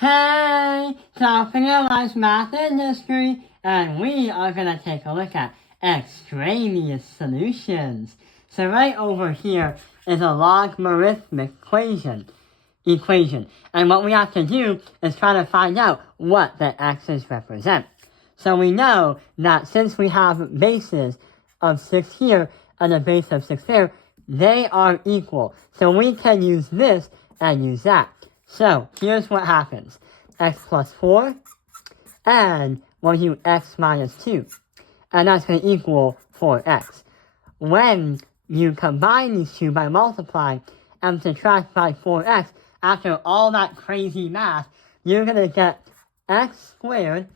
Hey, top analyze math industry, and we are going to take a look at extraneous solutions. So right over here is a logarithmic equation, and what we have to do is try to find out what the x's represent. So we know that since we have bases of 6 here and a base of 6 there, they are equal. So we can use this and use that. So here's what happens. X plus 4, and we'll do x minus 2. And that's going to equal 4x. When you combine these two by multiplying and subtract by 4x, after all that crazy math, you're going to get x squared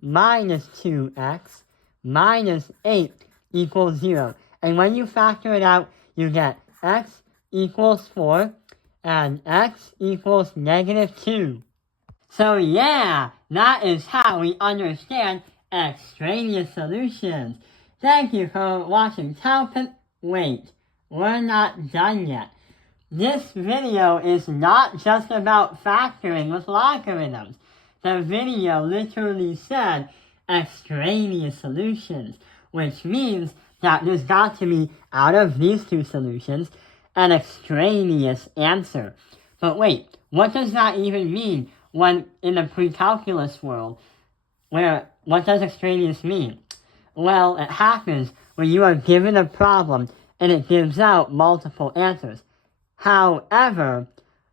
minus 2x minus 8 equals 0. And when you factor it out, you get x equals 4 and x equals negative 2. So yeah, that is how we understand extraneous solutions. Thank you for watching. Wait, we're not done yet. This video is not just about factoring with logarithms. The video literally said extraneous solutions, which means that there's got to be, out of these two solutions, an extraneous answer. But wait, what does that even mean when in the pre-calculus world? What does extraneous mean? Well, it happens when you are given a problem and it gives out multiple answers. However,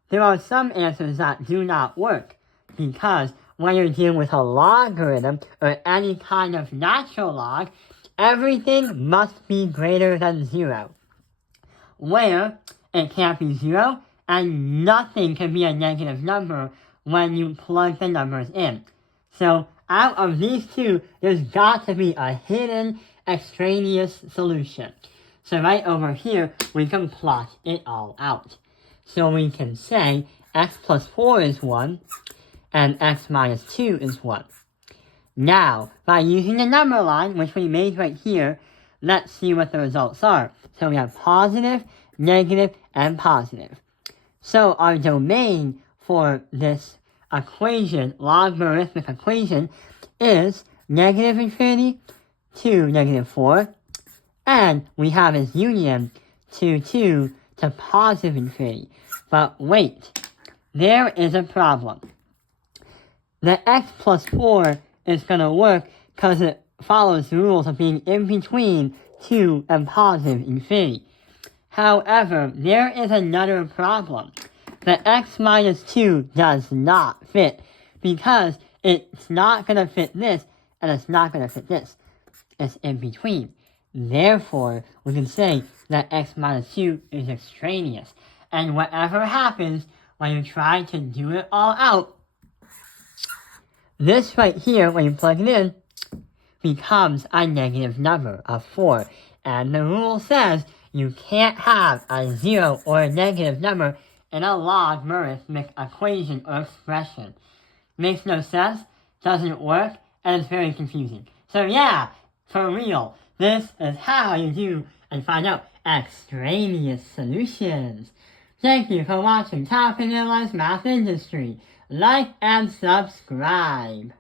there are some answers that do not work, because when you're dealing with a logarithm or any kind of natural log, everything must be greater than 0. Where it can't be 0, and nothing can be a negative number when you plug the numbers in. So out of these two, there's got to be a hidden extraneous solution. So right over here, we can plot it all out. So we can say x plus 4 is 1, and x minus 2 is 1. Now, by using the number line, which we made right here, let's see what the results are. So we have positive, negative, and positive. So our domain for this equation, logarithmic equation, is negative infinity to negative 4, and we have its union to 2 to positive infinity. But wait, there is a problem. The x plus 4 is going to work because it follows the rules of being in between 2 and positive infinity. However, there is another problem. The x minus 2 does not fit, because it's not going to fit this, and it's not going to fit this. It's in between. Therefore, we can say that x minus 2 is extraneous. And whatever happens when you try to do it all out, this right here, when you plug it in, becomes a negative number of 4. And the rule says you can't have a 0 or a negative number in a logarithmic equation or expression. Makes no sense, doesn't work, and it's very confusing. So yeah, for real, this is how you do and find out extraneous solutions. Thank you for watching Top Analyze Math Industry. Like and subscribe.